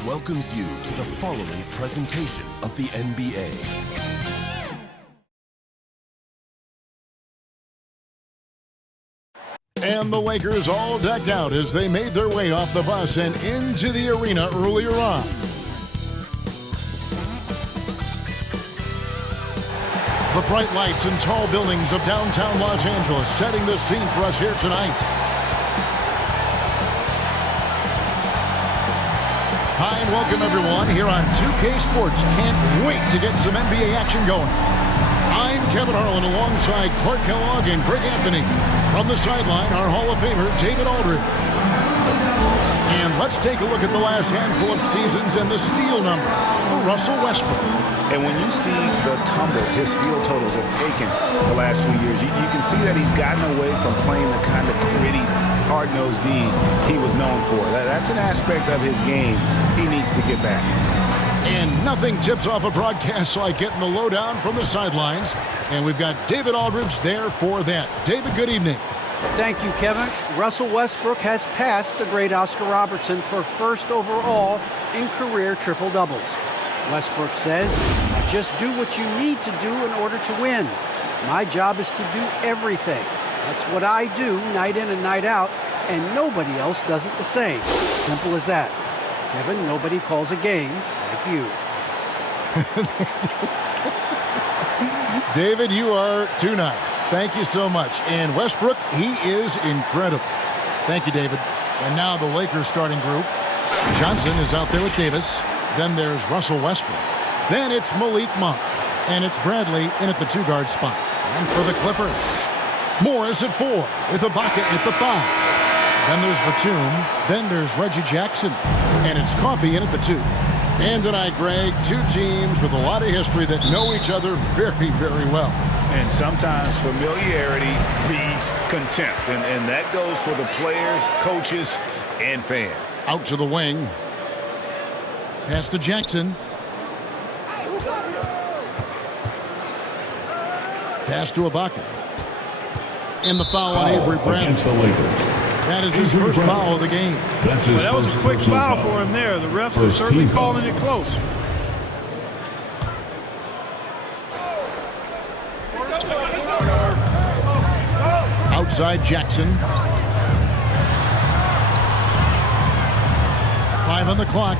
Sports welcomes you to the following presentation of the NBA. And the Lakers all decked out as they made their way off the bus and into the arena earlier on. The bright lights and tall buildings of downtown Los Angeles setting the scene for us here tonight. Hi and welcome everyone here on 2K Sports. Can't wait to get some NBA action going. I'm Kevin Harlan alongside Clark Kellogg and Greg Anthony. From the sideline, our Hall of Famer, David Aldridge. And let's take a look at the last handful of seasons and the steal numbers for Russell Westbrook. And when you see the tumble his steal totals have taken the last few years, you can see that he's gotten away from playing the kind of gritty, hard-nosed D he was known for. That's an aspect of his game he needs to get back. And nothing tips off a broadcast like getting the lowdown from the sidelines. And we've got David Aldridge there for that. David, good evening. Thank you, Kevin. Russell Westbrook has passed the great Oscar Robertson for first overall in career triple-doubles. Westbrook says, "I just do what you need to do in order to win. My job is to do everything. That's what I do night in and night out, and nobody else does it the same. Simple as that. Kevin, nobody calls a game like you." David, you are too nice. Thank you so much. And Westbrook, he is incredible. Thank you, David. And now the Lakers starting group. Johnson is out there with Davis. Then there's Russell Westbrook. Then it's Malik Monk. And it's Bradley in at the two-guard spot. And for the Clippers, Morris at 4 with Ibaka at the 5. Then there's Batum. Then there's Reggie Jackson. And it's Coffey in at the 2. And tonight, Greg, two teams with a lot of history that know each other very, very well. And sometimes familiarity breeds contempt. And that goes for the players, coaches, and fans. Out to the wing. Pass to Jackson. Pass to Ibaka. And the foul on Avery Bradley. That is his first foul of the game. Well, that was a quick foul for him there. The refs are certainly calling it close. Outside Jackson. 5 on the clock.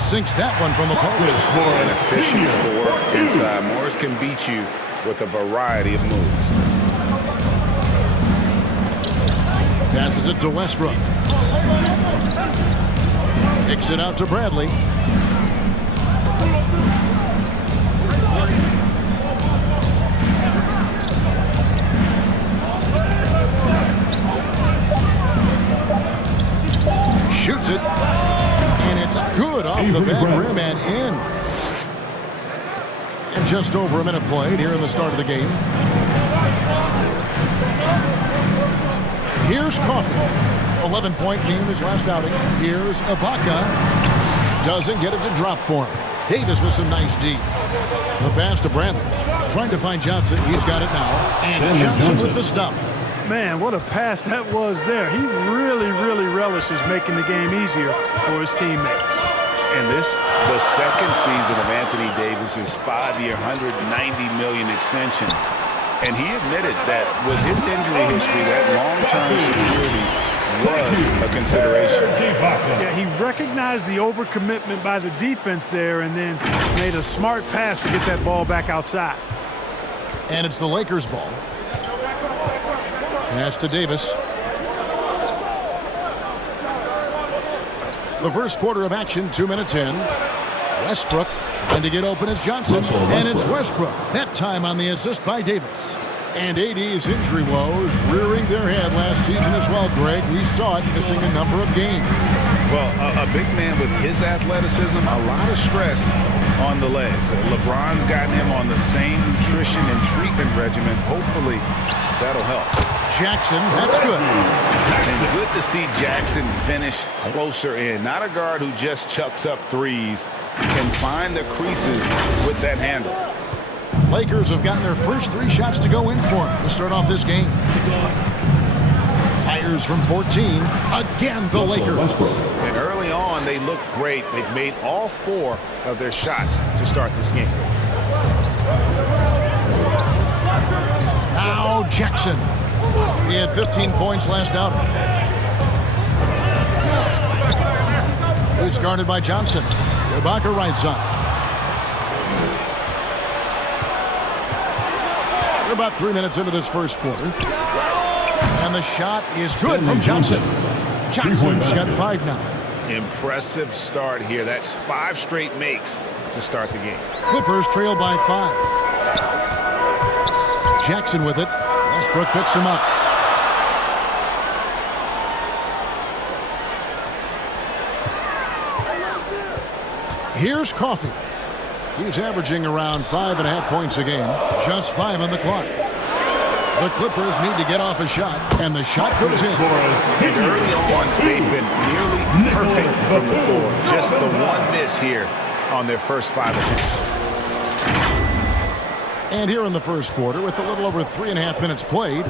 Sinks that one from the post. An efficient score inside. Morris can beat you with a variety of moves. Passes it to Westbrook. Kicks it out to Bradley. Shoots it. And it's good off the back rim and in. And just over a minute played here in the start of the game. Here's Coffey. 11-point game his last outing. Here's Ibaka. Doesn't get it to drop for him. Davis with some nice D. The pass to Bradley. Trying to find Johnson. He's got it now. And Johnson with the stuff. Man, what a pass that was there. He really, really relishes making the game easier for his teammates. And this, the second season of Anthony Davis's 5-year, $190 million extension. And he admitted that with his injury history, that long-term security was a consideration. Yeah, he recognized the overcommitment by the defense there and then made a smart pass to get that ball back outside. And it's the Lakers' ball. Pass to Davis. The first quarter of action, 2 minutes in. Westbrook trying to get open as Johnson. And it's Westbrook. That time on the assist by Davis. And AD's injury woes rearing their head last season as well, Greg. We saw it missing a number of games. Well, a big man with his athleticism, a lot of stress on the legs. LeBron's gotten him on the same nutrition and treatment regimen. Hopefully, that'll help. Jackson, that's good. And good to see Jackson finish closer in. Not a guard who just chucks up threes. Can find the creases with that handle. Lakers have gotten their first 3 shots to go in for him to start off this game. Fires from 14. Again, the Lakers. And early on, they look great. They've made all 4 of their shots to start this game. Now Jackson. He had 15 points last outing. He's guarded by Johnson. Ibaka right side. We're about 3 minutes into this first quarter. And the shot is good from Johnson. Johnson's got 5 now. Impressive start here. That's 5 straight makes to start the game. Clippers trail by 5. Jackson with it. Westbrook picks him up. Here's Coffee. He's averaging around 5.5 points a game. Just 5 on the clock. The Clippers need to get off a shot, and the shot goes in. And early on, they've been nearly perfect from the floor. Just the one miss here on their first 5 attempts. And here in the first quarter, with a little over 3.5 minutes played,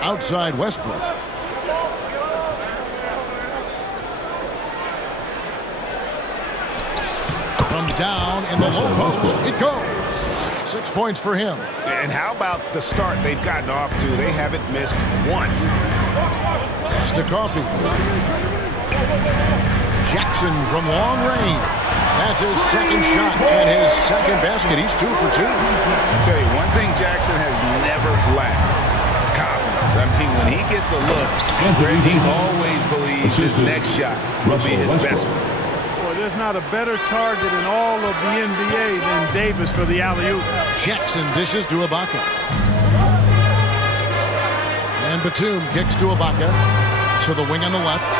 outside Westbrook. From down in the low post, it goes. 6 points for him. And how about the start they've gotten off to? They haven't missed once. Pass to Coffee. Jackson from long range. That's his second shot and his second basket. He's 2 for 2. I'll tell you, one thing Jackson has never lacked: confidence. I mean, when he gets a look, he always believes his next shot will be his best one. Boy, there's not a better target in all of the NBA than Davis for the alley-oop. Jackson dishes to Ibaka. And Batum kicks to Ibaka. To the wing on the left.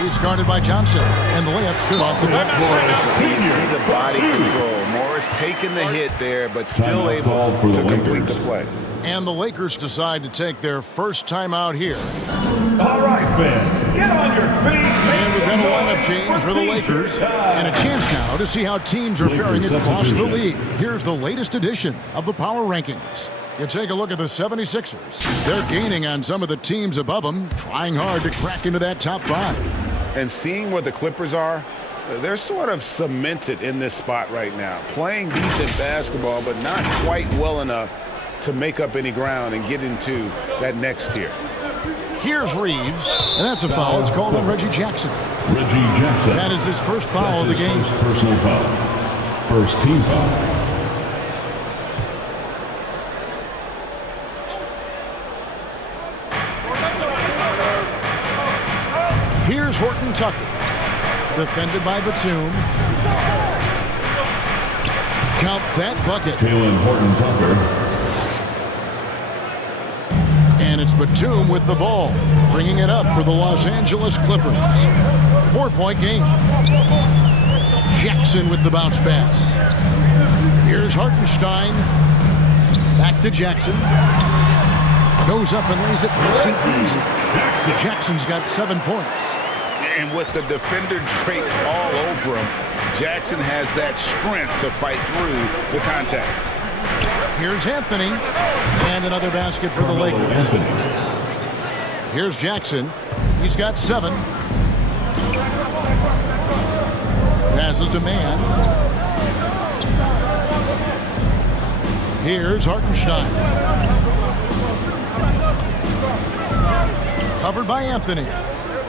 He's guarded by Johnson. And the layup's good off the backboard. You see the body control. Morris taking the hit there, but still able to complete the play. And the Lakers decide to take their first timeout here. All right, fans, get on your feet. And we've got a lineup change for the Lakers. And a chance now to see how teams are faring across the league. Here's the latest edition of the Power Rankings. You take a look at the 76ers. They're gaining on some of the teams above them, trying hard to crack into that top 5. And seeing where the Clippers are, they're sort of cemented in this spot right now. Playing decent basketball, but not quite well enough to make up any ground and get into that next tier. Here's Reeves, and that's a foul. It's called on Reggie Jackson. Reggie Jackson. That is his first foul of the game. First personal foul. First team foul. Here's Horton Tucker. Defended by Batum. Count that bucket. Taylor Horton Tucker. And it's Batum with the ball, bringing it up for the Los Angeles Clippers. 4-point game. Jackson with the bounce pass. Here's Hartenstein. Back to Jackson. Goes up and lays it nice and easy. Jackson's got 7 points. And with the defender draped all over him, Jackson has that strength to fight through the contact. Here's Anthony. And another basket for the Lakers. Here's Jackson. He's got 7. Passes to Man. Here's Hartenstein. Covered by Anthony.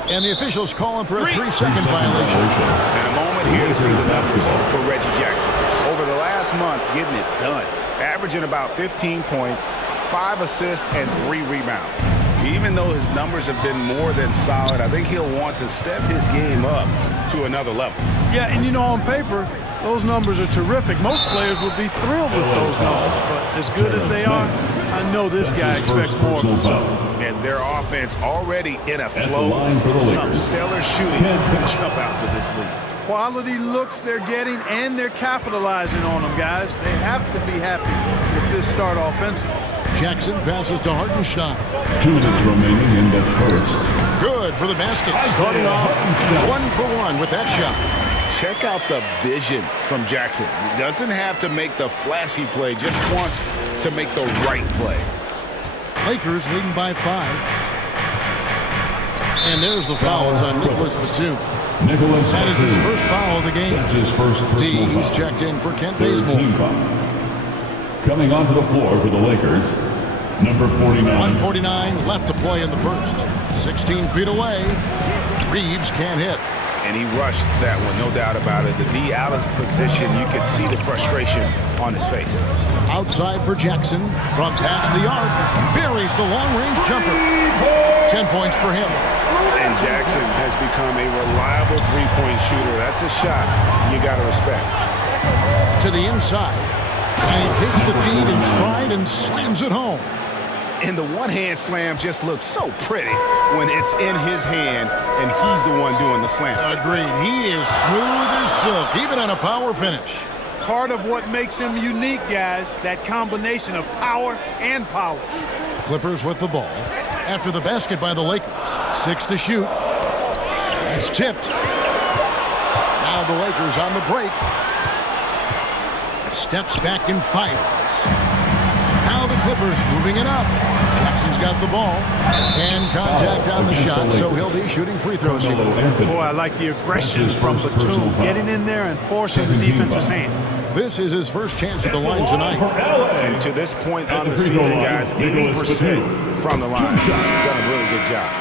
And the officials call him for a 3-second violation. And a moment here to see the numbers for Reggie Jackson. Over the last month, getting it done. Averaging about 15 points, 5 assists, and 3 rebounds. Even though his numbers have been more than solid, I think he'll want to step his game up to another level. Yeah, and you know, on paper, those numbers are terrific. Most players would be thrilled with those numbers, but as good as they are, I know this guy expects more of himself. And their offense already in a flow. Some stellar shooting to jump out to this league. Quality looks they're getting, and they're capitalizing on them, guys. They have to be happy with this start offensively. Jackson passes to Hartenstein. 2 minutes remaining in the first. Good for the basket. Starting off 1 for 1 with that shot. Check out the vision from Jackson. He doesn't have to make the flashy play, just wants to make the right play. Lakers leading by 5. And there's the foul. It's on Nicholas Batum. Nicholas That is his first foul of the game. That's his first D, personal he's foul. checked in for Kent Third Bazemore. team foul. Coming onto the floor for the Lakers, number 49. 1:49 left to play in the first. 16 feet away. Reeves can't hit. And he rushed that one, no doubt about it. The D out of position, you could see the frustration on his face. Outside for Jackson. From past the arc. Buries the long-range jumper. 10 points for him. And Jackson has become a reliable three-point shooter. That's a shot you got to respect. To the inside. And he takes the feed in stride and slams it home. And the one-hand slam just looks so pretty when it's in his hand and he's the one doing the slam. Agreed. He is smooth as silk, even on a power finish. Part of what makes him unique, guys, that combination of power and polish. Clippers with the ball. After the basket by the Lakers. 6 to shoot. It's tipped. Now the Lakers on the break. Steps back and fires. Now the Clippers moving it up. Jackson's got the ball. And contact on the shot, so he'll be shooting free throws here. Boy, I like the aggression from Batum, getting in there and forcing the defense's hand. This is his first chance at the line tonight. And to this point on the season, guys, 80% from the line. He's done a really good job.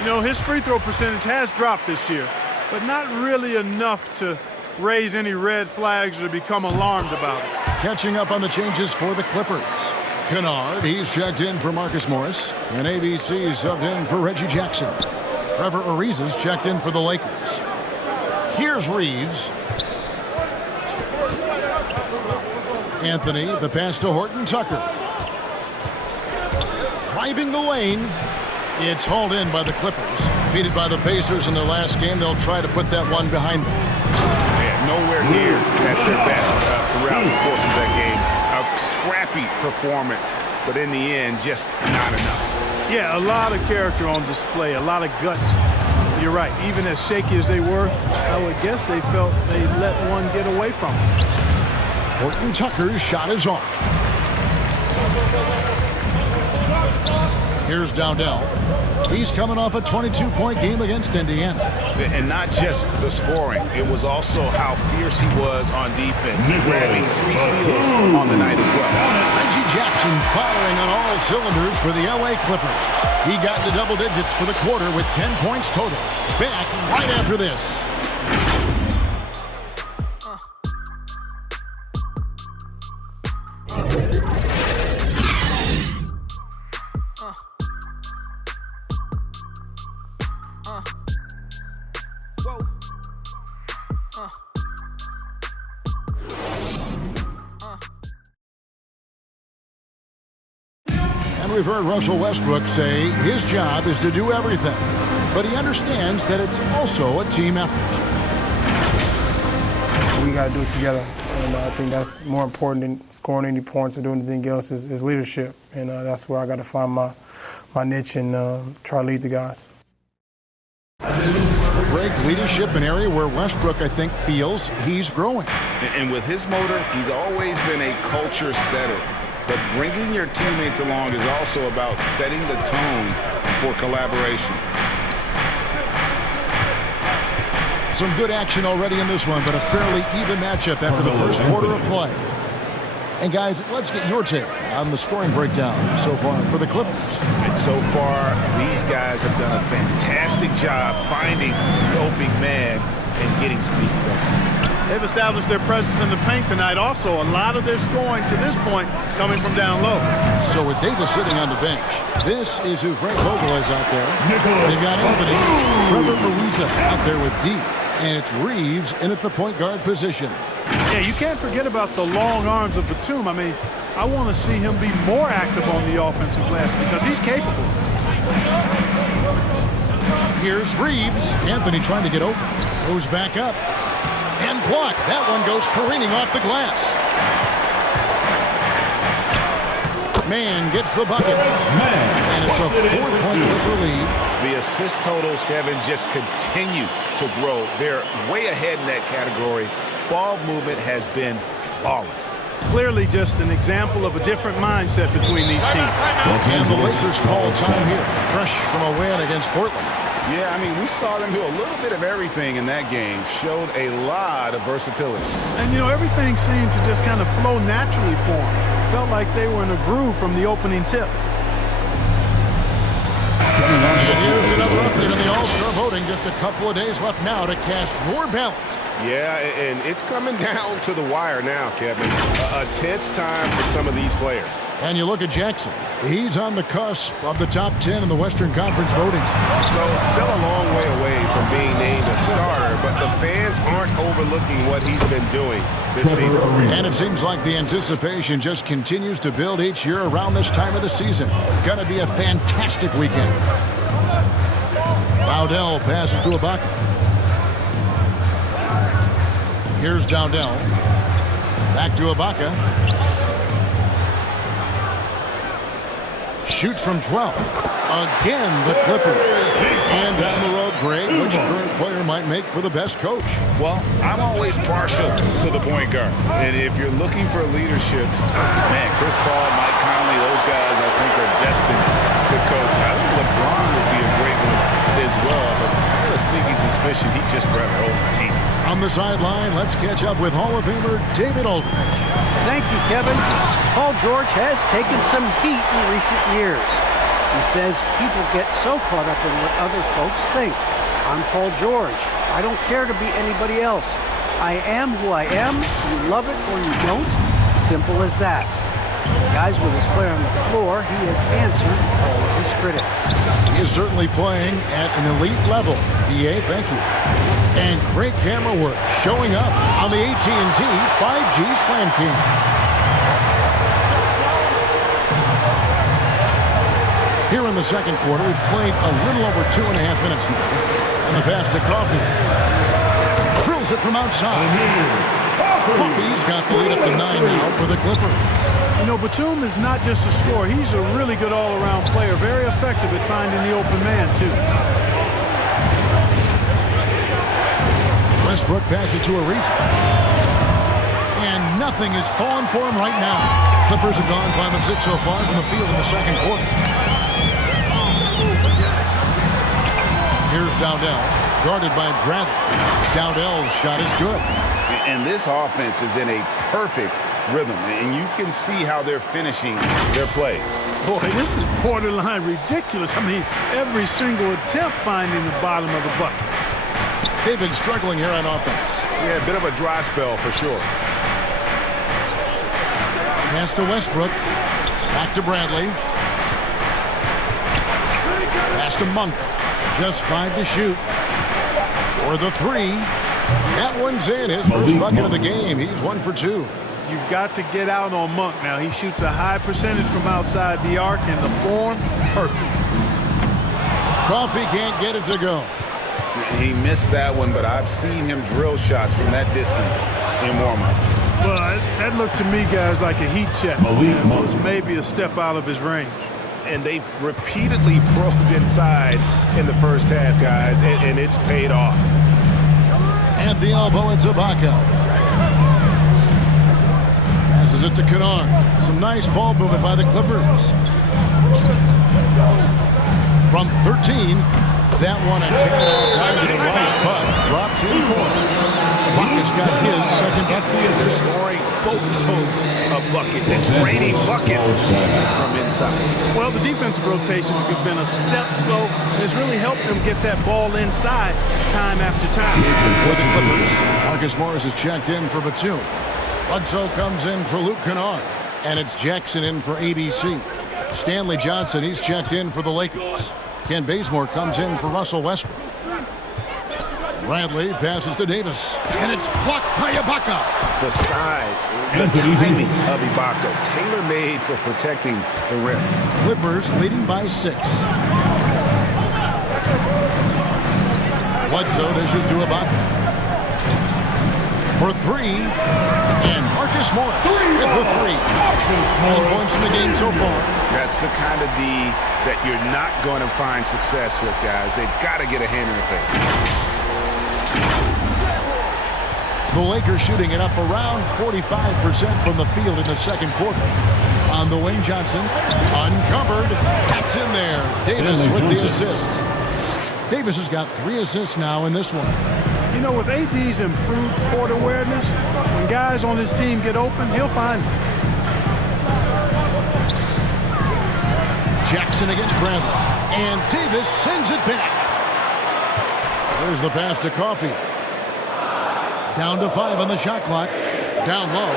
You know, his free throw percentage has dropped this year, but not really enough to raise any red flags or become alarmed about it. Catching up on the changes for the Clippers. Kennard, he's checked in for Marcus Morris. And ABC subbed in for Reggie Jackson. Trevor Ariza's checked in for the Lakers. Here's Reeves. Anthony, the pass to Horton Tucker. Driving the lane. It's hauled in by the Clippers. Defeated by the Pacers in their last game, they'll try to put that one behind them. Yeah, nowhere near at their best throughout the course of that game. A scrappy performance, but in the end, just not enough. Yeah, a lot of character on display, a lot of guts. You're right. Even as shaky as they were, I would guess they felt they let one get away from them. Horton Tucker's shot is off. Here's Dowdell. He's coming off a 22-point game against Indiana. And not just the scoring. It was also how fierce he was on defense, grabbing 3 steals on the night as well. Reggie Jackson firing on all cylinders for the LA Clippers. He got into double digits for the quarter with 10 points total. Back right after this. And we've heard Russell Westbrook say his job is to do everything, but he understands that it's also a team effort. We got to do it together, and I think that's more important than scoring any points or doing anything else is leadership, and that's where I got to find my niche and try to lead the guys. Greg, leadership, an area where Westbrook, I think, feels he's growing. And with his motor, he's always been a culture setter. But bringing your teammates along is also about setting the tone for collaboration. Some good action already in this one, but a fairly even matchup after the first quarter of play. And guys, let's get your take on the scoring breakdown so far for the Clippers. And so far, these guys have done a fantastic job finding the opening man and getting some easy buckets. They've established their presence in the paint tonight. Also, a lot of their scoring to this point coming from down low. So with Davis sitting on the bench, this is who Frank Vogel is out there. They've got Anthony, Trevor Ariza out there with D, and it's Reeves in at the point guard position. Yeah, you can't forget about the long arms of Batum. I mean, I want to see him be more active on the offensive glass because he's capable. Here's Reeves. Anthony trying to get open. Goes back up. And blocked. That one goes careening off the glass. Mann gets the bucket. And it's a 4-point Clipper lead. The assist totals, Kevin, just continue to grow. They're way ahead in that category. Ball movement has been flawless. clearly just an example of a different mindset between these teams. And the Lakers call time here. Fresh from a win against Portland. Yeah, I mean, we saw them do a little bit of everything in that game. Showed a lot of versatility. And, you know, everything seemed to just kind of flow naturally for them. Felt like they were in a groove from the opening tip. And here's another update on the All-Star voting. Just a couple of days left now to cast your ballot. Yeah, and it's coming down to the wire now, Kevin. A tense time for some of these players. And you look at Jackson. He's on the cusp of the top 10 in the Western Conference voting. So still a long way away from being named a starter, but the fans aren't overlooking what he's been doing this season. And it seems like the anticipation just continues to build each year around this time of the season. Gonna be a fantastic weekend. Dowdell passes to Ibaka. Here's Dowdell. Back to Ibaka. Shoots from 12. Again, the Clippers. And down the road, Greg, which current player might make for the best coach? Well, I'm always partial to the point guard. And if you're looking for leadership, man, Chris Paul, Mike Conley, those guys I think are destined to coach. I think LeBron would be a great one as well, but I have a sneaky suspicion he'd just grab a whole team. On the sideline, let's catch up with Hall of Famer David Aldridge. Thank you, Kevin. Paul George has taken some heat in recent years. He says people get so caught up in what other folks think. I'm Paul George. I don't care to be anybody else. I am who I am. You love it or you don't. Simple as that. Guys, with his player on the floor, he has answered all of his critics. He is certainly playing at an elite level. EA, thank you. And great camera work showing up on the AT&T 5G Slam King. Here in the second quarter, we've played a little over 2.5 minutes now. And the pass to Coffee. Drills it from outside. Coffee's got the lead up to 9 now for the Clippers. You know, Batum is not just a scorer. He's a really good all-around player. Very effective at finding the open man, too. Westbrook passes to Ariza. And nothing is falling for him right now. Clippers have gone 5 of 6 so far from the field in the second quarter. Here's Dowdell, guarded by Bradley. Dowdell's shot is good. And this offense is in a perfect rhythm, and you can see how they're finishing their play. Boy, this is borderline ridiculous. I mean, every single attempt finding the bottom of the bucket. They've been struggling here on offense. Yeah, a bit of a dry spell for sure. Pass to Westbrook. Back to Bradley. Pass to Monk. Just 5 to shoot. For the 3. That one's in. His first bucket of the game. He's 1 for 2. You've got to get out on Monk now. He shoots a high percentage from outside the arc, and the form, perfect. Coffee can't get it to go. He missed that one, but I've seen him drill shots from that distance in warm-up. Well, that looked to me, guys, like a heat check. It was maybe a step out of his range. And they've repeatedly probed inside in the first half, guys, and it's paid off. At the elbow, it's Ibaka. Passes it to Kennard. Some nice ball movement by the Clippers. From 13, that one a taken offline to the right, but drops in for it. Ibaka's got his second bucket. They're scoring boatloads of buckets. It's raining buckets from inside. Well, the defensive rotation has been a step slow, and it's really helped them get that ball inside time after time. For the Clippers, Marcus Morris is checked in for Batum. Bledsoe comes in for Luke Kennard, and it's Jackson in for ABC. Stanley Johnson, he's checked in for the Lakers. Ken Bazemore comes in for Russell Westbrook. Bradley passes to Davis, and it's blocked by Ibaka. The size, the timing of Ibaka, tailor-made for protecting the rim. Clippers leading by 6. Bledsoe dishes to Ibaka. For 3, and Marcus Morris with the 3. 9 points in the game so far. That's the kind of D that you're not going to find success with, guys. They've got to get a hand in the face. The Lakers shooting it up around 45% from the field in the second quarter. On the wing, Johnson uncovered. That's in there. Davis with the assist. Davis has got 3 assists now in this one. You know, with AD's improved court awareness, when guys on his team get open, he'll find them. Jackson against Bradley. And Davis sends it back. There's the pass to Coffey. Down to 5 on the shot clock. Down low.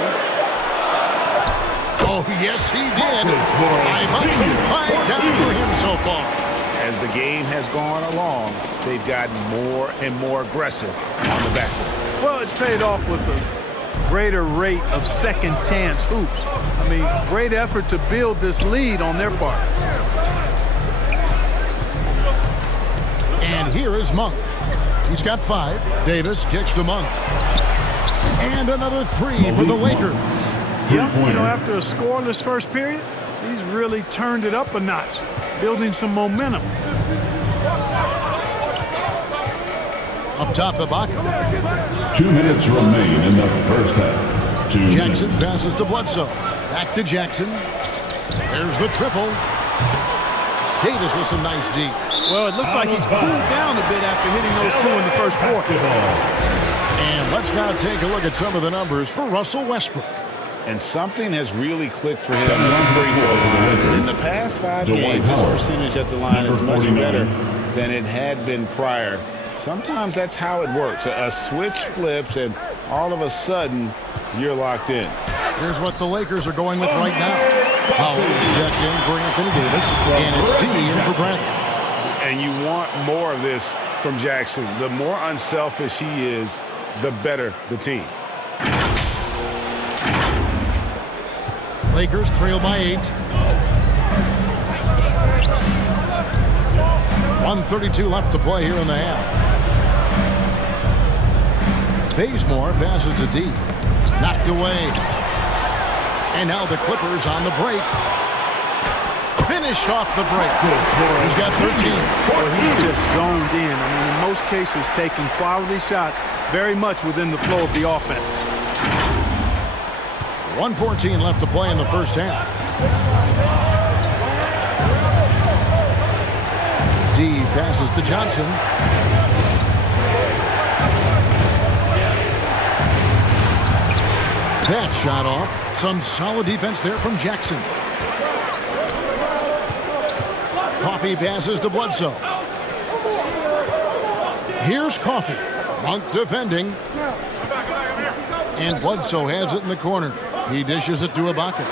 Oh, yes, he did. 5 up, 5 down for him so far. As the game has gone along, they've gotten more and more aggressive on the backcourt. Well, it's paid off with a greater rate of second chance hoops. I mean, great effort to build this lead on their part. And here is Monk. He's got 5. Davis kicks to Monk. And another 3 for the Lakers. Yeah, you know, after a scoreless first period, he's really turned it up a notch, building some momentum. Up top, Ibaka. 2 minutes remain in the first half. Jackson passes to Bledsoe. Back to Jackson. There's the triple. Davis with some nice D. Well, it looks like he's cooled down a bit after hitting those 2 in the first quarter. And let's now take a look at some of the numbers for Russell Westbrook. And something has really clicked for him. In the past 5 games, his percentage at the line is much better than it had been prior. Sometimes that's how it works. A switch flips, and all of a sudden, you're locked in. Here's what the Lakers are going with right now. Howard's checked in for Anthony Davis, and it's D in for Bradley. And you want more of this from Jackson. The more unselfish he is, the better the team. Lakers trail by 8. 1:32 left to play here in the half. Bazemore passes to D. Knocked away. And now the Clippers on the break. Finished off the break. He's got 13. Well, he's just zoned in. I mean, in most cases, taking quality shots very much within the flow of the offense. 1:14 left to play in the first half. D passes to Johnson. That shot off. Some solid defense there from Jackson. Coffey passes to Bledsoe. Here's Coffey. Monk defending. And Bledsoe has it in the corner. He dishes it to Ibaka.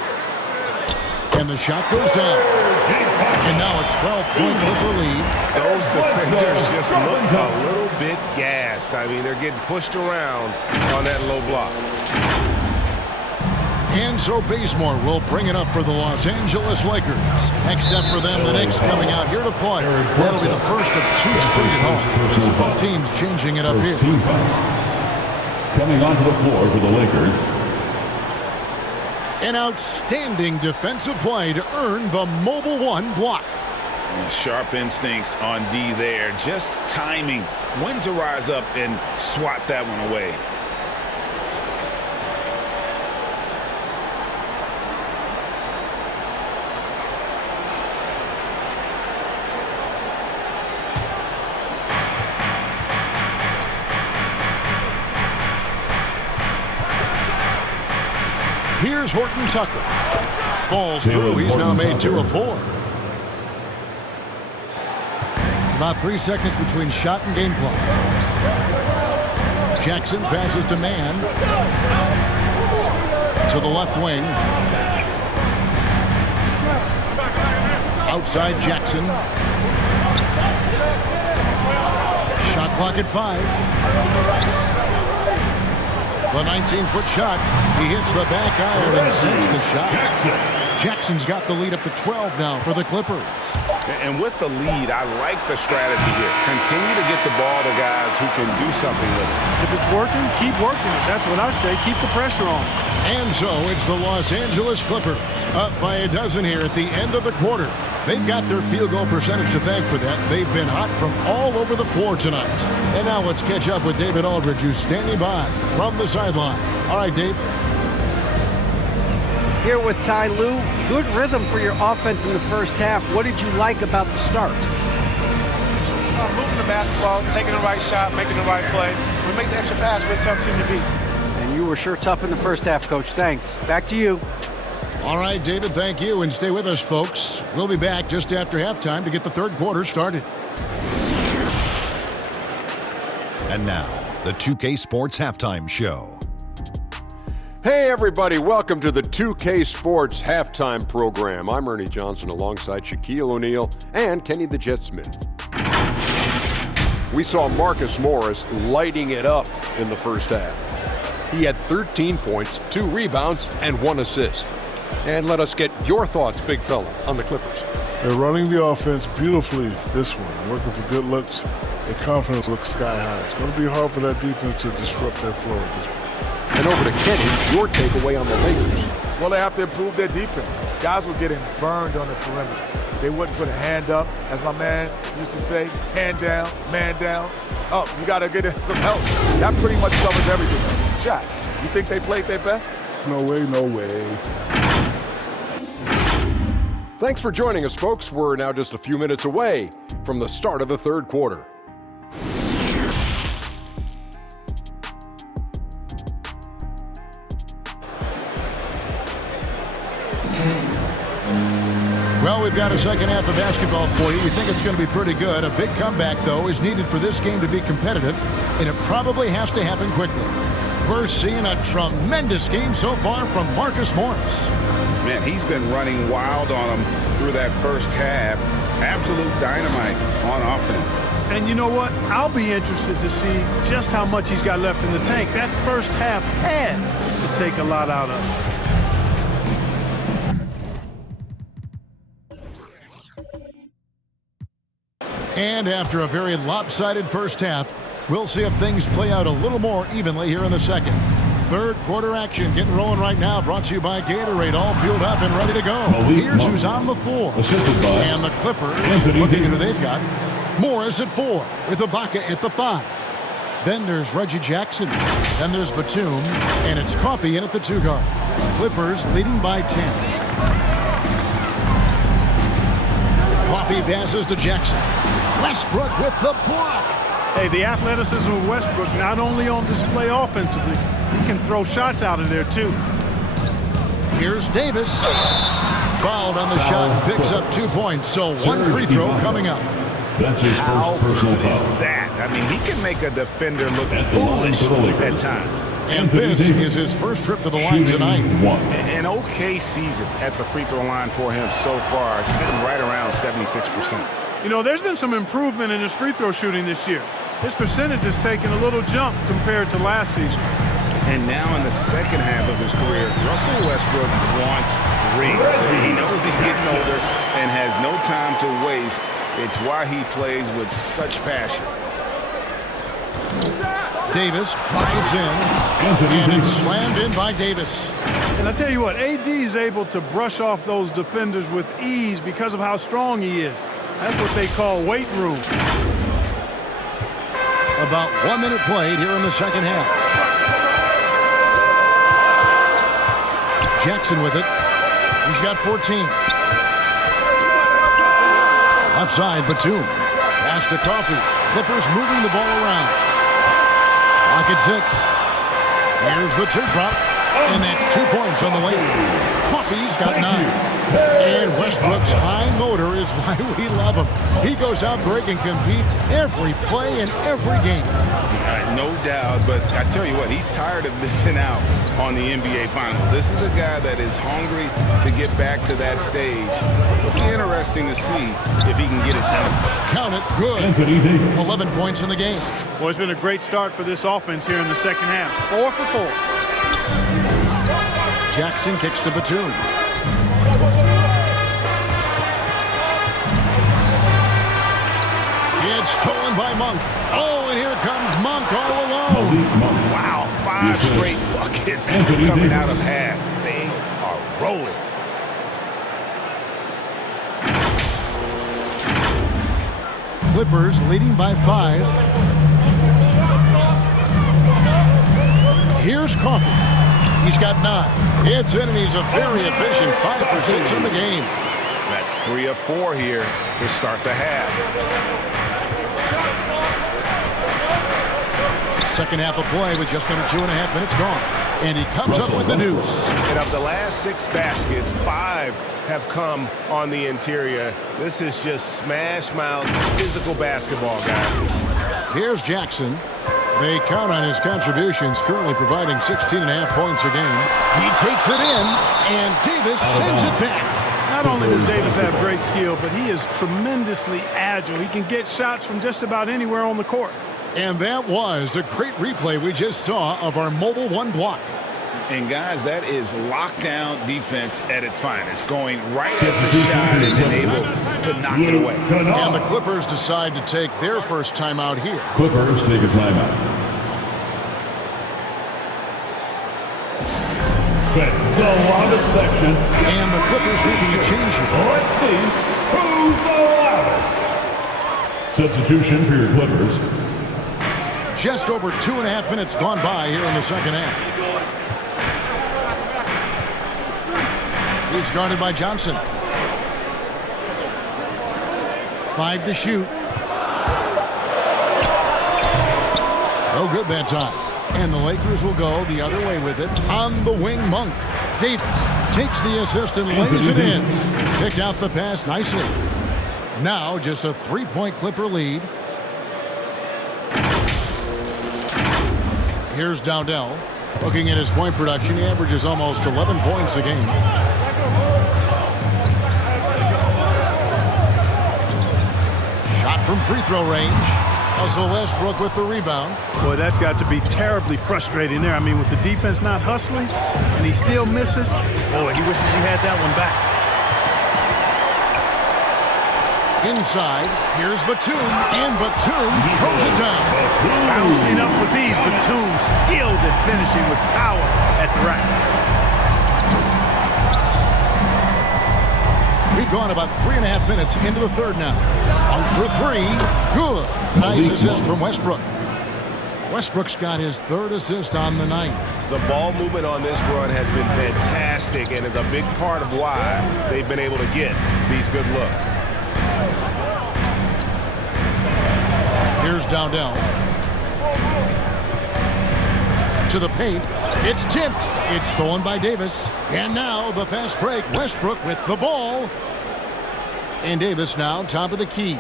And the shot goes down. And now a 12-point Clipper lead. Those defenders just look a little bit gassed. I mean, they're getting pushed around on that low block. And so Bazemore will bring it up for the Los Angeles Lakers. Next up for them, the Knicks coming out here to play. That'll be the first of 2 straight at home. Both teams changing it up here. Coming onto the floor for the Lakers. An outstanding defensive play to earn the Mobile One block. Sharp instincts on D there. Just timing when to rise up and swat that one away. Here's Horton Tucker. Falls through. He's now made 2 of 4. About 3 seconds between shot and game clock. Jackson passes to Mann. To the left wing. Outside Jackson. Shot clock at 5. The 19-foot shot. He hits the back iron and sinks the shot. Jackson's got the lead up to 12 now for the Clippers. And with the lead, I like the strategy here. Continue to get the ball to guys who can do something with it. If it's working, keep working it. That's what I say. Keep the pressure on. And so it's the Los Angeles Clippers up by a dozen here at the end of the quarter. They've got their field goal percentage to thank for that. They've been hot from all over the floor tonight. And now let's catch up with David Aldridge, who's standing by from the sideline. All right, Dave. Here with Ty Lue. Good rhythm for your offense in the first half. What did you like about the start? Moving the basketball, taking the right shot, making the right play. We make the extra pass, we're a tough team to beat. And you were sure tough in the first half, Coach. Thanks. Back to you. All right, David, thank you. And stay with us, folks. We'll be back just after halftime to get the third quarter started. And now, the 2K Sports Halftime Show. Hey everybody, welcome to the 2K Sports Halftime Program. I'm Ernie Johnson alongside Shaquille O'Neal and Kenny the Jet Smith. We saw Marcus Morris lighting it up in the first half. He had 13 points, 2 rebounds, and 1 assist. And let us get your thoughts, big fella, on the Clippers. They're running the offense beautifully this one, working for good looks. Their confidence looks sky high. It's going to be hard for that defense to disrupt their flow at this point. And over to Kenny, your takeaway on the Lakers. Well, they have to improve their defense. Guys were getting burned on the perimeter. They wouldn't put a hand up, as my man used to say, hand down, man down. Oh, you got to get some help. That pretty much covers everything. Shot, you think they played their best? No way, no way. Thanks for joining us, folks. We're now just a few minutes away from the start of the third quarter. Well, we've got a second half of basketball for you. We think it's going to be pretty good. A big comeback, though, is needed for this game to be competitive, and it probably has to happen quickly. We're seeing a tremendous game so far from Marcus Morris. Man, he's been running wild on them through that first half. Absolute dynamite on offense. And you know what? I'll be interested to see just how much he's got left in the tank. That first half had to take a lot out of him. And after a very lopsided first half, we'll see if things play out a little more evenly here in the second. Third quarter action getting rolling right now, brought to you by Gatorade, all fueled up and ready to go. Here's who's on the floor. And the Clippers, looking at who they've got. Morris at 4, with Ibaka at the 5. Then there's Reggie Jackson. Then there's Batum, and it's Coffey in at the 2 guard. Clippers leading by 10. Coffey passes to Jackson. Westbrook with the block. Hey, the athleticism of Westbrook not only on display offensively, he can throw shots out of there too. Here's Davis. Fouled on the shot and picks up 2 points. So one free throw coming up. That's his How first personal good is foul. that? I mean, he can make a defender look foolish at times. And this is his first trip to the line tonight. An okay season at the free throw line for him so far, sitting right around 76%. You know, there's been some improvement in his free throw shooting this year. His percentage has taken a little jump compared to last season. And now in the second half of his career, Russell Westbrook wants rings. He knows he's getting older and has no time to waste. It's why he plays with such passion. Davis drives in, and it's slammed in by Davis. And I tell you what, AD is able to brush off those defenders with ease because of how strong he is. That's what they call weight room. About 1 minute played here in the second half. Jackson with it. He's got 14. Outside, Batum. Pass to Coffey. Clippers moving the ball around. Clock at 6. Here's the teardrop. And that's 2 points on the way. Coffey's got 9. And Westbrook's high motor is why we love him. He goes out big and competes every play in every game. No doubt, but I tell you what, he's tired of missing out on the NBA Finals. This is a guy that is hungry to get back to that stage. It'll be interesting to see if he can get it done. Count it, good. 11 points in the game. Well, it's been a great start for this offense here in the second half. 4 for 4. Jackson kicks to Batum. It's stolen by Monk. Oh, and here comes Monk all alone. Wow, 5 straight buckets coming out of half. They are rolling. Clippers leading by 5. Here's Coffey. He's got 9. It's in, and he's a very efficient 5 for 6 in the game. That's 3 of 4 here to start the half. Second half of play with just under 2.5 minutes gone. And he comes up with the deuce. And of the last 6 baskets, 5 have come on the interior. This is just smash mouth physical basketball, guys. Here's Jackson. They count on his contributions, currently providing 16.5 points a game. He takes it in, and Davis sends it back. Not only does Davis have great skill, but he is tremendously agile. He can get shots from just about anywhere on the court. And that was a great replay we just saw of our Mobile One block. And, guys, that is lockdown defense at its finest, going right at the shot and then able to knock it away. And the Clippers decide to take their first timeout here. Clippers take a timeout. The loudest section. And the Clippers making a change here. Let's see who's the loudest. Substitution for your Clippers. Just over 2.5 minutes gone by here in the second half. He's guarded by Johnson. 5 to shoot. No good that time. And the Lakers will go the other way with it. On the wing, Monk. Davis takes the assist and lays it in. Picked out the pass nicely. Now just a 3-point Clipper lead. Here's Dowdell. Looking at his point production, he averages almost 11 points a game. Shot from free throw range. Russell Westbrook with the rebound. Boy, that's got to be terribly frustrating there. I mean, with the defense not hustling and he still misses, boy, he wishes he had that one back. Inside, here's Batum, and Batum throws it down. Bouncing up with ease, Batum skilled at finishing with power at the rack. We've gone about 3.5 minutes into the third now. On for 3, good. Nice assist from Westbrook. Westbrook's got his 3rd assist on the night. The ball movement on this run has been fantastic and is a big part of why they've been able to get these good looks. Here's Dowdell. To the paint. It's tipped. It's stolen by Davis. And now the fast break. Westbrook with the ball. And Davis now top of the key.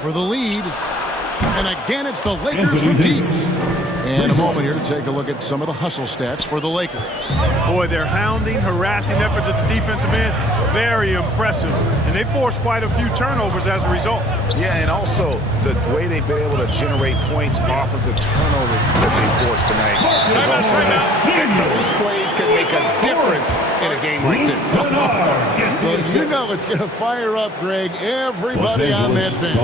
For the lead. And again, it's the Lakers from deep. And a moment here to take a look at some of the hustle stats for the Lakers. Boy, their hounding, harassing efforts at the defensive end, very impressive. And they forced quite a few turnovers as a result. Yeah, and also the way they've been able to generate points off of the turnovers that they forced tonight is also that those plays can make a difference in a game like this. Well, you know it's going to fire up, Greg, everybody on that bench.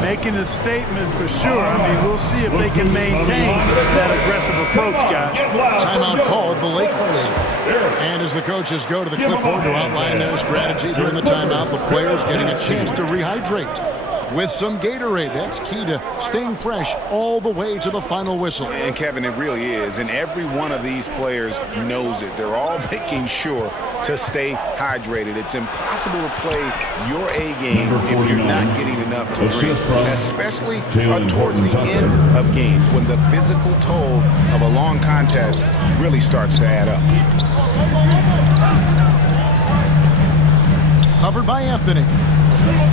Making a statement for sure. I mean, we'll see if they can maintain that aggressive approach, guys. Timeout called the Lakers. And as the coaches go to the clipboard to outline their strategy during the timeout, the players getting a chance to rehydrate with some Gatorade. That's key to staying fresh all the way to the final whistle. And Kevin, it really is. And every one of these players knows it. They're all making sure to stay hydrated. It's impossible to play your A game if you're not getting enough to drink, especially towards the end of games when the physical toll of a long contest really starts to add up. Covered by Anthony.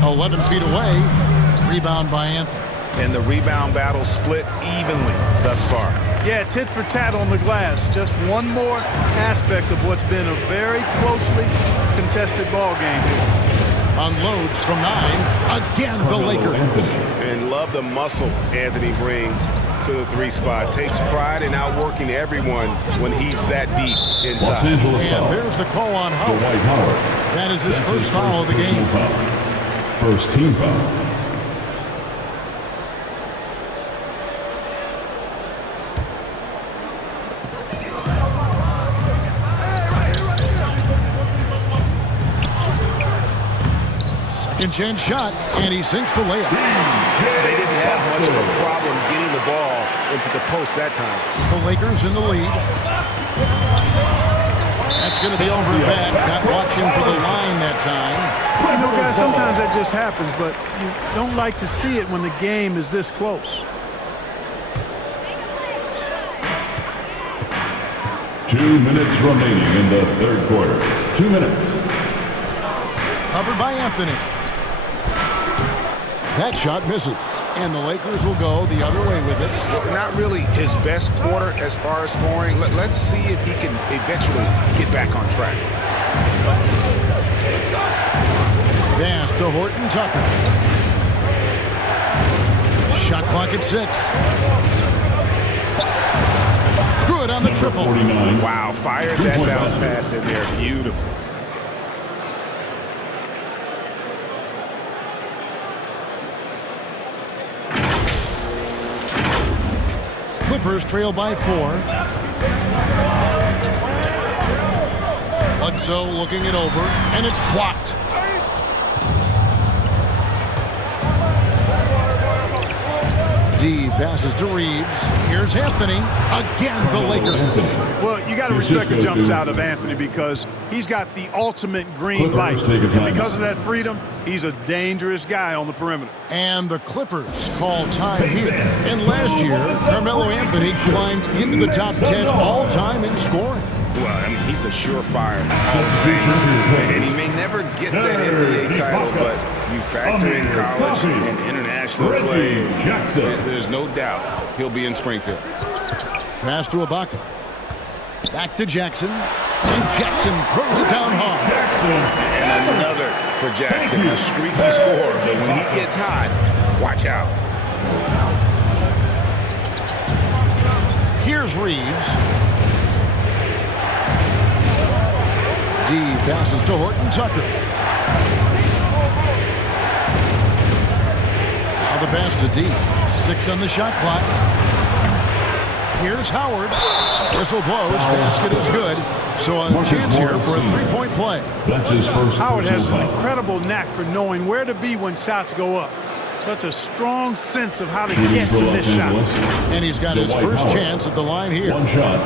11 feet away. Rebound by Anthony. And the rebound battle split evenly thus far. Yeah, tit for tat on the glass. Just one more aspect of what's been a very closely contested ball game here. Unloads from 9. Again, the Lakers. And love the muscle Anthony brings to the 3 spot. Takes pride in outworking everyone when he's that deep inside. And there's the call on Howard. That is his first foul of the game. First team foul. Second-chance shot, and he sinks the layup. They didn't have much of a problem getting the ball into the post that time. The Lakers in the lead. That's going to be over and back. Not watching for the line that time. You know, guys, sometimes that just happens, but you don't like to see it when the game is this close. 2 minutes remaining in the third quarter. 2 minutes. Covered by Anthony. That shot misses, and the Lakers will go the other way with it. Not really his best quarter as far as scoring. Let's see if he can eventually get back on track. Pass to Horton Tucker. Shot clock at 6. Good on the triple. 49. Wow, fired that bounce pass in there. Beautiful. Clippers trail by 4. Bledsoe looking it over, and it's blocked. D passes to Reeves. Here's Anthony. Again, the Lakers. Well, you got to respect the jump shot of Anthony because he's got the ultimate green light. And because of that freedom, he's a dangerous guy on the perimeter. And the Clippers call time here. And last year, Carmelo Anthony climbed into the top 10 all-time in scoring. Well, I mean, he's a surefire Hall of Famer. And he may never get that NBA title, but you factor in college and international play, there's no doubt he'll be in Springfield. Pass to Ibaka. Back to Jackson. And Jackson throws it down hard. And another for Jackson. A streaky score, but when he gets hot, watch out. Here's Reeves. D passes to Horton Tucker. Now the pass to D. 6 on the shot clock. Here's Howard. Whistle blows. Basket is good. So a chance here for a three-point play. Howard has an incredible knack for knowing where to be when shots go up. Such a strong sense of how to get to this shot. And he's got his first chance at the line here. One shot.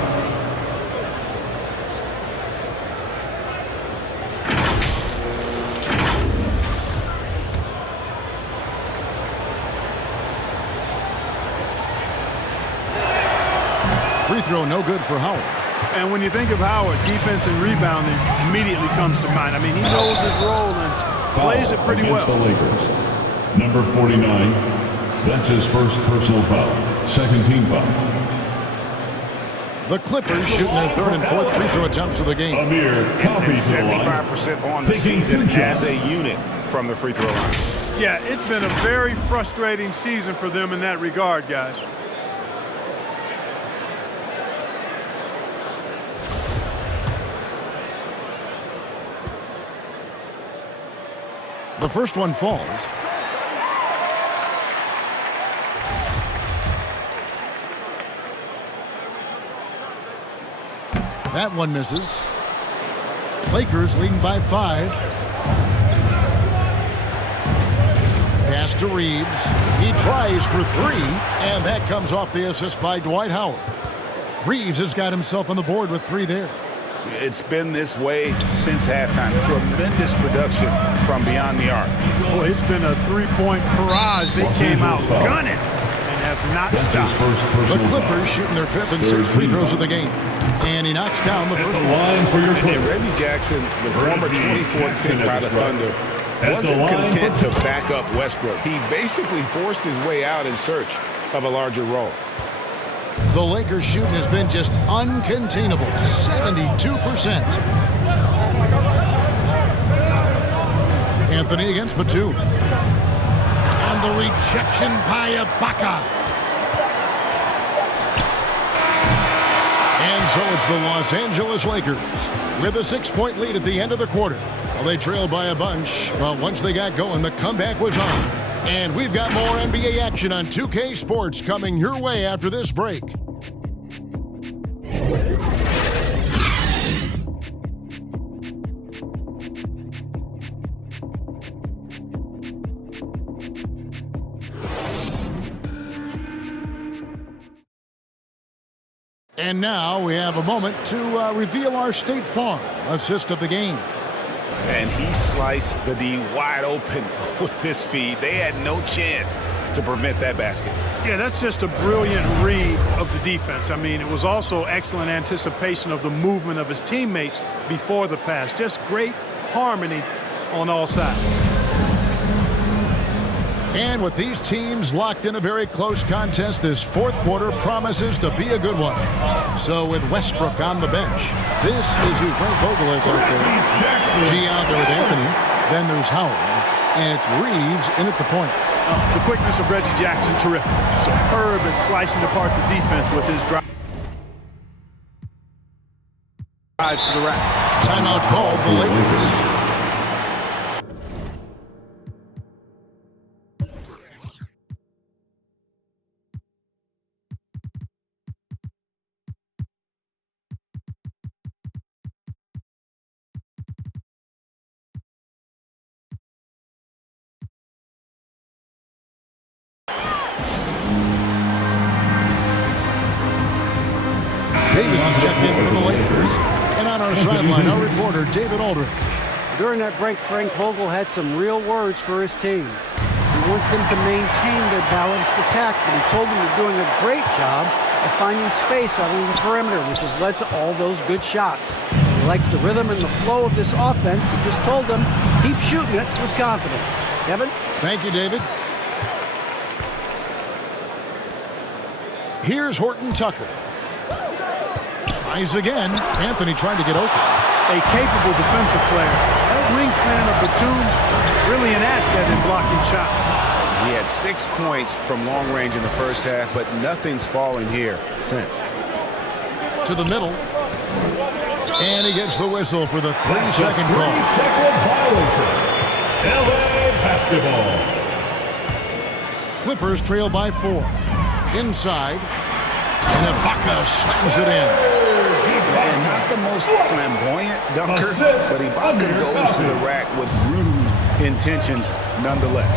Free throw no good for Howard. And when you think of Howard, defense and rebounding immediately comes to mind. I mean, he knows his role and plays it pretty well. The Lakers. Number 49. That's his first personal foul. Second team foul. The Clippers shooting their third and fourth free throw attempts of the game. Amir Coffey 75% on the season as a unit from the free throw line. Yeah, it's been a very frustrating season for them in that regard, guys. The first one falls. That one misses. Lakers leading by 5. Pass to Reeves. He tries for 3, and that comes off the assist by Dwight Howard. Reeves has got himself on the board with 3 there. It's been this way since halftime. Tremendous production from beyond the arc. Well, it's been a three-point barrage. They came out gunning and have not stopped. The Clippers shooting their 5th and 6th free throws of the game. And he knocks down the first line for your and Reggie Jackson, the former 24th pick by the Thunder, wasn't content to back up Westbrook. He basically forced his way out in search of a larger role. The Lakers shooting has been just uncontainable, 72%. Anthony against Batum. And the rejection by Ibaka. And so it's the Los Angeles Lakers with a 6-point lead at the end of the quarter. Well, they trailed by a bunch, but once they got going, the comeback was on. And we've got more NBA action on 2K Sports coming your way after this break. And now we have a moment to reveal our State Farm assist of the game. And he sliced the D wide open with this feed. They had no chance to prevent that basket. Yeah, that's just a brilliant read of the defense. I mean, it was also excellent anticipation of the movement of his teammates before the pass. Just great harmony on all sides. And with these teams locked in a very close contest, this fourth quarter promises to be a good one. So with Westbrook on the bench, this is who Frank Vogel is out there. G out there with Anthony. Then there's Howard. And it's Reeves in at the point. The quickness of Reggie Jackson, terrific. Superb at slicing apart the defense with his drives to the rack. Timeout called the Lakers. Davis is checked in for the Lakers. And on our sideline, our reporter, David Aldridge. During that break, Frank Vogel had some real words for his team. He wants them to maintain their balanced attack, but he told them they're doing a great job of finding space out on the perimeter, which has led to all those good shots. He likes the rhythm and the flow of this offense. He just told them, keep shooting it with confidence. Kevin? Thank you, David. Here's Horton Tucker. Tries again. Anthony trying to get open. A capable defensive player. That wingspan of Batum, really an asset in blocking shots. He had 6 points from long range in the first half, but nothing's fallen here since. To the middle. And he gets the whistle for the 3-second call. 3-second violation. LA basketball. Clippers trail by 4. Inside. And Ibaka slams it in. And not the most flamboyant dunker, but Ibaka goes to the rack with rude intentions nonetheless.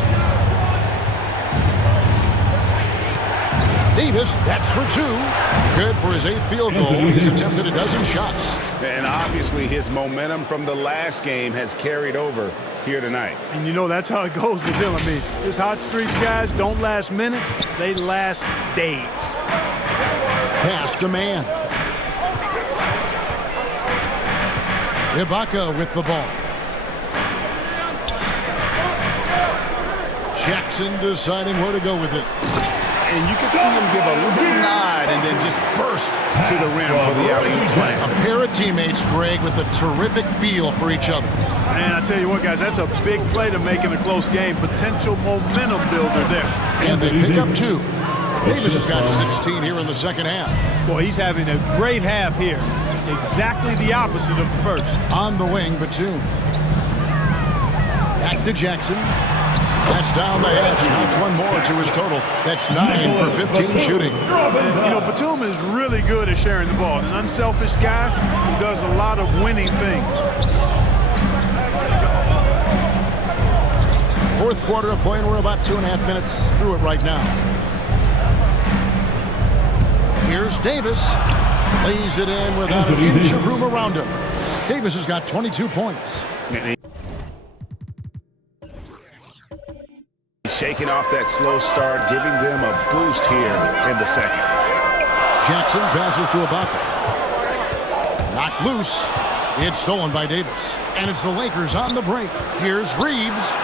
Davis, that's for 2. Good for his 8th field goal. He's attempted a dozen shots. And obviously his momentum from the last game has carried over here tonight. And you know that's how it goes with him. I mean, his hot streaks, guys, don't last minutes. They last days. Pass to man. Ibaka with the ball. Jackson deciding where to go with it. And you can see him give a little nod and then just burst to the rim for the alley-oop slam. A pair of teammates, Greg, with a terrific feel for each other. Man, I tell you what, guys, that's a big play to make in a close game. Potential momentum builder there. And they pick up 2. Davis has got 16 here in the second half. Boy, he's having a great half here. Exactly the opposite of the first. On the wing, Batum. Back to Jackson. That's down the hatch. Knocks one more to his total. That's 9 for 15 shooting. And, you know, Batum is really good at sharing the ball. An unselfish guy who does a lot of winning things. Fourth quarter of play, and we're about 2.5 minutes through it right now. Here's Davis. Lays it in without an inch of room around him. Davis has got 22 points. Shaking off that slow start, giving them a boost here in the second. Jackson passes to Ibaka. Knocked loose. It's stolen by Davis. And it's the Lakers on the break. Here's Reeves.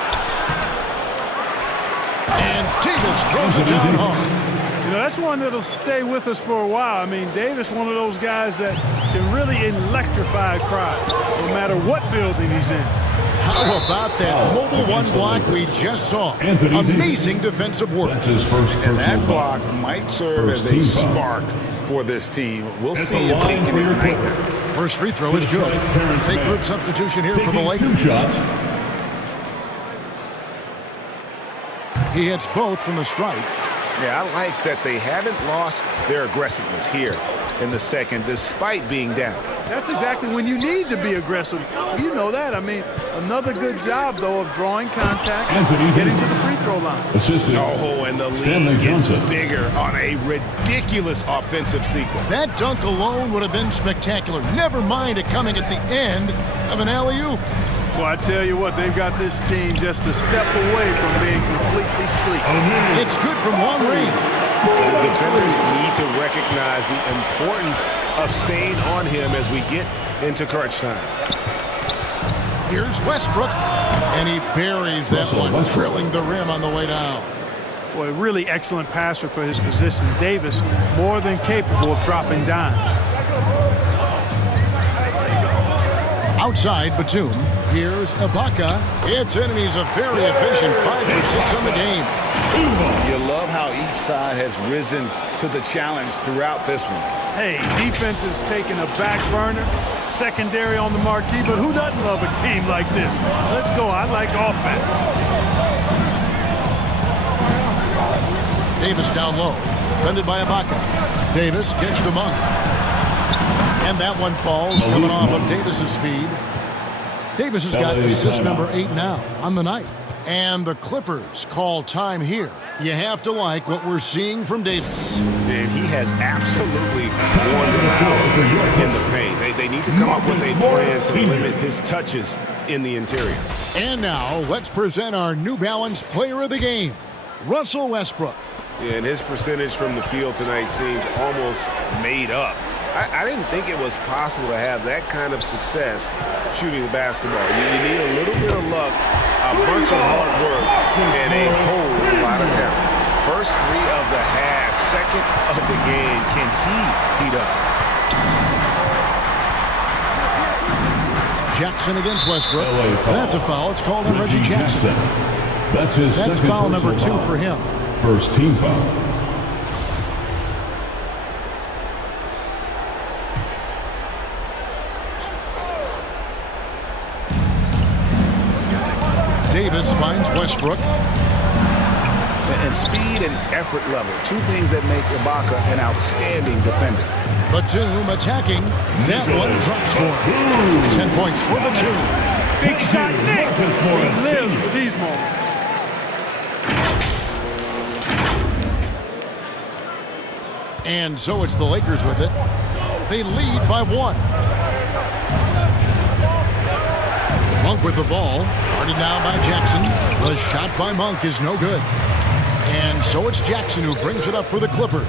And Davis throws it down hard. You know, that's one that'll stay with us for a while. I mean, Davis, one of those guys that can really electrify a crowd, no matter what building he's in. How about that mobile one block we just saw? Amazing defensive work. And that block might serve as a spark for this team. We'll see if they can ignite that. First free throw is good. Fake group substitution here for the Lakers. He hits both from the strike. Yeah, I like that they haven't lost their aggressiveness here in the second, despite being down. That's exactly when you need to be aggressive. You know that. I mean, another good job, though, of drawing contact, getting to the free throw line. Assistant. Oh, and the Stanley lead gets Johnson. bigger on a ridiculous offensive sequence. That dunk alone would have been spectacular. Never mind it coming at the end of an alley-oop. Well, I tell you what, they've got this team just a step away from being completely sleep. It's good from long range. The defenders need to recognize the importance of staying on him as we get into crunch time. Here's Westbrook, and he buries that one, drilling the rim on the way down. Boy, really excellent passer for his position. Davis more than capable of dropping dimes. Outside Batum, here's Ibaka. It's in, and he's a very efficient 5 for 6 on the game. You love how each side has risen to the challenge throughout this one. Hey, defense is taking a back burner, secondary on the marquee, but who doesn't love a game like this? Let's go. I like offense. Davis down low, defended by Ibaka. Davis gets to Monk. And that one falls, coming off of Davis's feed. Davis has got assist number 8 now on the night. And the Clippers call time here. You have to like what we're seeing from Davis. And he has absolutely worn them out in the paint. They need to come up with a plan to limit his touches in the interior. And now, let's present our New Balance player of the game, Russell Westbrook. Yeah, and his percentage from the field tonight seems almost made up. I didn't think it was possible to have that kind of success shooting the basketball. You need a little bit of luck, a bunch of hard work, and a whole lot of talent. First 3 of the half, second of the game. Can he heat up? Jackson against Westbrook. That's a foul. It's called on Reggie Jackson. That's foul number 2 for him. First team foul. Davis finds Westbrook. And speed and effort level, 2 things that make Ibaka an outstanding defender. Batum attacking. That one drops for him. 10 points for Batum. Big shot, Nick. He lives for these moments. And so it's the Lakers with it. They lead by 1. Monk with the ball. Guarded now by Jackson. The shot by Monk is no good. And so it's Jackson who brings it up for the Clippers.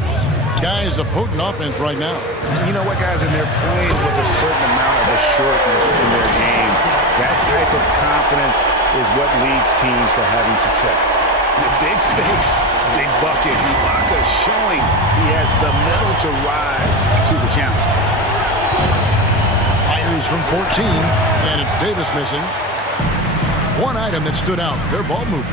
Guy is a potent offense right now. You know what, guys? And they're playing with a certain amount of assuredness in their game. That type of confidence is what leads teams to having success. The big stakes, big bucket. Ibaka showing he has the mettle to rise to the challenge. Fires from 14, and it's Davis missing. One item that stood out, their ball movement.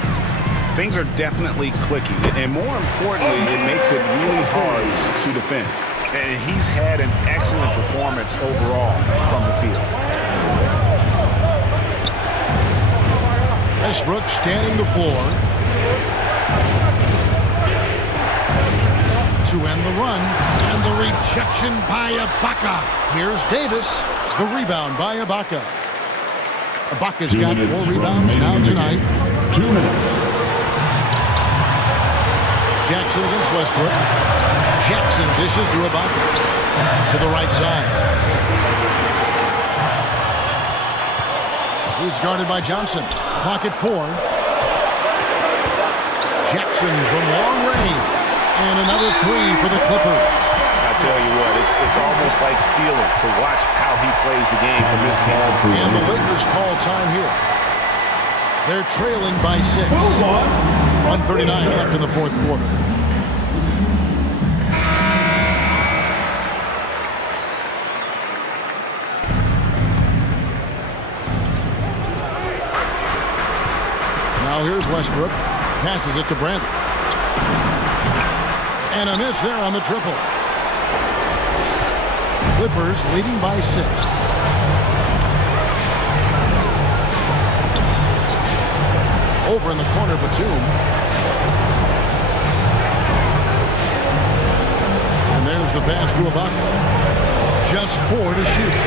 Things are definitely clicking, and more importantly, it makes it really hard to defend. And he's had an excellent performance overall from the field. Westbrook scanning the floor. To end the run, and the rejection by Ibaka. Here's Davis, the rebound by Ibaka. Ibaka's got 4 rebounds now tonight. 2 minutes. Jackson against Westbrook. Jackson dishes to Ibaka. To the right side. He's guarded by Johnson. Clock at 4. Jackson from long range. And another 3 for the Clippers. I tell you what, it's almost like stealing to watch how he plays the game from this side. And the Lakers call time here. They're trailing by 6. 1:39 left in the 4th quarter. Now here's Westbrook. Passes it to Brandon. And a miss there on the triple. Clippers leading by 6. Over in the corner, Batum. And there's the pass to Ibaka. Just 4 to shoot.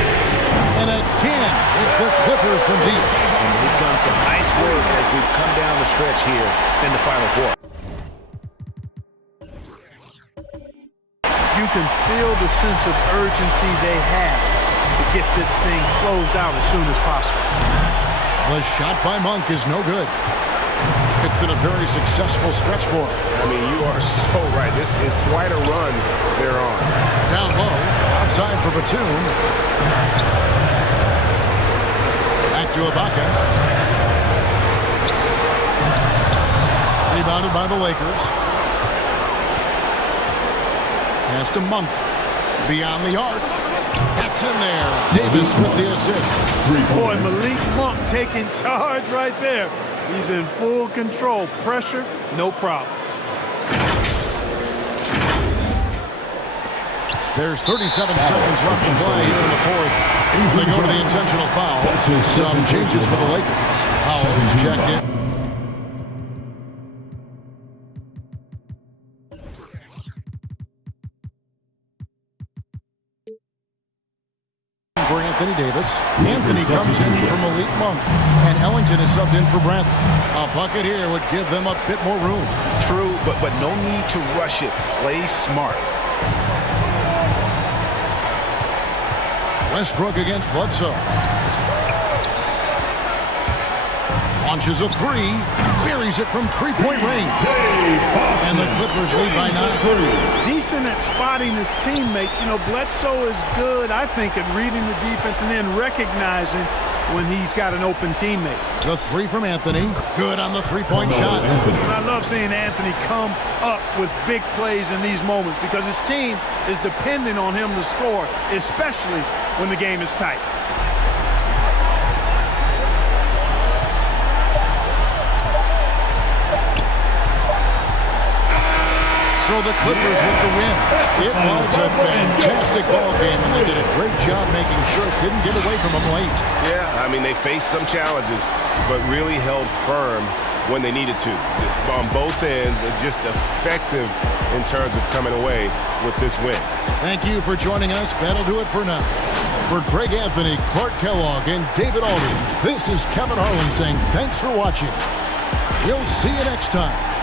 And again, it's the Clippers from deep. And They've done some nice work as we've come down the stretch here in the final quarter. You can feel the sense of urgency they have to get this thing closed out as soon as possible. The shot by Monk is no good. It's been a very successful stretch for him. I mean, you are so right. This is quite a run they're on. Down low, outside for Batum. Back to Ibaka. Rebounded by the Lakers. Pass to Monk. Beyond the arc. That's in there. Davis with the assist. Boy, Malik Monk taking charge right there. He's in full control. Pressure, no problem. There's 37 seconds left to play here in the fourth. They go to the intentional foul. Some changes for the Lakers. Howard's checked in. For Anthony Davis. Anthony comes in for Malik Monk. And Ellington is subbed in for Bradley. A bucket here would give them a bit more room. True, but no need to rush it. Play smart. Westbrook against Bledsoe. Launches a three. Buries it from three-point range. And the Clippers lead by 9. Decent at spotting his teammates. You know, Bledsoe is good, I think, at reading the defense and then recognizing when he's got an open teammate. The three from Anthony. Good on the three-point shot. And I love seeing Anthony come up with big plays in these moments because his team is depending on him to score, especially when the game is tight. So the Clippers with the win. It was a fantastic ball game, and they did a great job making sure it didn't get away from them late. Yeah, I mean, they faced some challenges, but really held firm when they needed to. On both ends, just effective in terms of coming away with this win. Thank you for joining us. That'll do it for now. For Greg Anthony, Clark Kellogg, and David Aldridge, this is Kevin Harlan saying thanks for watching. We'll see you next time.